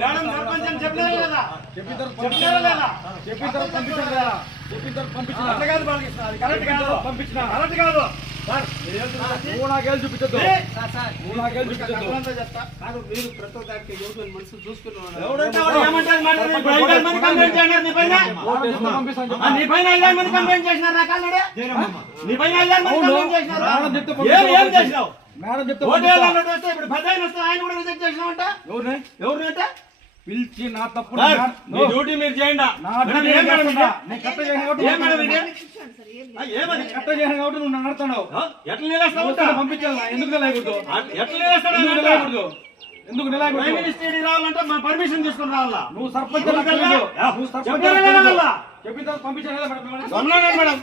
Madam sarpanch అని చెప్పలేదా లేదా? చెప్పలేదా లేదా? అట్లా కాదు అది కరెక్ట్ కాదు. యువకులు మనసు చూసుకుని ఉన్నారు. ఎవడంటే వాడు ఏమంటాడు మాట నీ పైన ఐదారు మంది కంప్లైంట్ చేసినారు? నీ పైన? ఆ, నీ పైన ఐదారు మంది కంప్లైంట్ చేసినారు నా కాళ్ళడే? నీ పైన ఐదారు మంది కంప్లైంట్ చేసినారు మేడం చెప్తే ఏం ఏం చేసినావు? మేడం చెప్తే ఓటు వేయాలన్నట్టు వస్తే ఇప్పుడు పెద్ద ఆయన వస్తే ఆయన కూడా రిజెక్ట్ చేసినావంట? ఎవరిని? ఎవరిని అంటే పిలిచి నా తప్పు డ్యూటీ మీరు చేయండి. నా మేడం, ఏం మేడం ఇది? నేను కట్ట చేసిన కాబట్టి ఏం మేడం ఇది? ఆ, ఏమది? కట్ట చేసిన కాబట్టి నువ్వు నన్ను నడుతున్నావు ఆ, ఎట్లా నిలేస్తావు నువ్వు పంపించాలి ఎందుకు నిలయకూడదు ఎట్లా నిలేస్తాడు ఎందుకు ఆయన? నిలయకూడదు ఎందుకు ప్రైమ్ నిలయకూడదు మినిస్టర్ ఈడీ రావాలంటే మా పర్మిషన్ తీసుకుని రావాలా? నువ్వు సర్పంచ్ సర్పంచ్? చెప్పిన తర్వాత పంపించాను మేడం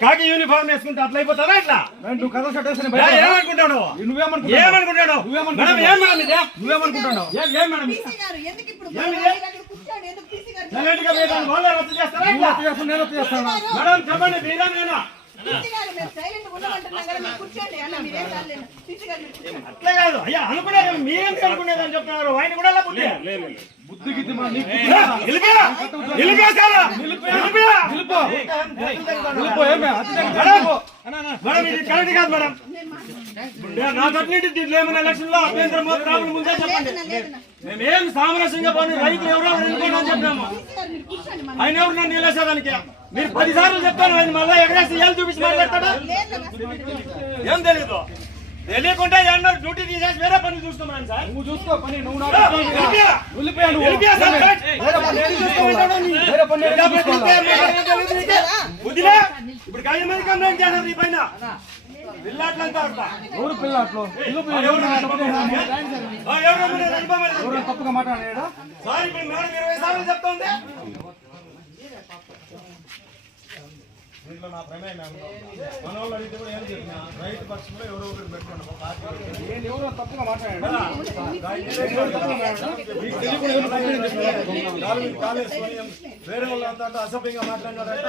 కాకి యూనిఫామ్ వేసుకుంటే అట్లా అయిపోతారా ఇట్లా? నువ్వు కథ. ఏమనుకుంటాడు ఏమనుకుంటాడు నువ్వేమనుకుంటున్నావు? మేడం ఏం మేడం ఇది నువ్వేమనుకుంటున్నావు ఏం ఏం మేడం ఇది? టీసీ గారు ఎందుకు ఇప్పుడు ఏమి గొడవ? మీరు అక్కడ కూర్చోండి ఎందుకు టీసీ గారు సైలెంట్గా వేయడానికి వాళ్ళే రద్దు చేస్తారా నువ్వు? అట్లా చేస్తావు, నేను అట్లా చేస్తాను మేడం చెప్పండి మీరా అట్లే కాదు అయ్యా అనుకునేది అనుకునేదని చెప్తున్నారు ఆయన కూడా అలా బుద్ధి బుద్ధి గిద్ది మా నీకు ఏ, నిలిపియా? నిలిపియా చాలా? నిలిపియా? నిలుపు. నిలుపు, ఏమే? అతి దగ్గర మేడం, నిలుపు. మేడం ఇది కరెక్ట్ కాదు మేడం నేను నా తట్టినట్టు దీంట్లో ఏమైనా ఎలక్షన్లో అభ్యంతరం రాములు ముందే చెప్పండి మేమేం సామరస్యంగా పోనీ రైతులు ఎవరో చెప్పాము మన ఆయన ఎవరు నన్ను నిలేసేదానికి మీరు పది సార్లు చెప్తాను ఆయన మళ్ళీ ఎగరేసి ఏళ్ళు చూపించి మాట్లాడతాడా ఏం తెలీదు తెలియకుండా ఏమన్నారు డ్యూటీ తీసేసి వేరే పని చూస్తున్నాను సార్ నువ్వు చూసుకో పని నువ్వు నువ్వు. వదిలే. ఇప్పుడు ఐదు మంది కంప్లైంట్ చేశారు నీ పైన. పిల్లాట్లంతా ఆడతా ఎవరు ఎవరు తప్పుగా మాట్లాడాడా సార్ మేడం ఇరవై సార్లు చెప్తోంది. దీంట్లో నా ప్రమేయం? మన వాళ్ళు అడిగితే కూడా ఏం చెప్పినా? రైతు పక్షంలో ఎవరో ఒకరు పెట్టుకోండి ఒక పార్టీ ఎవరు తప్పుగా వేసుకొని వేరే వాళ్ళంతా అంటే అసభ్యంగా మాట్లాడినారంట.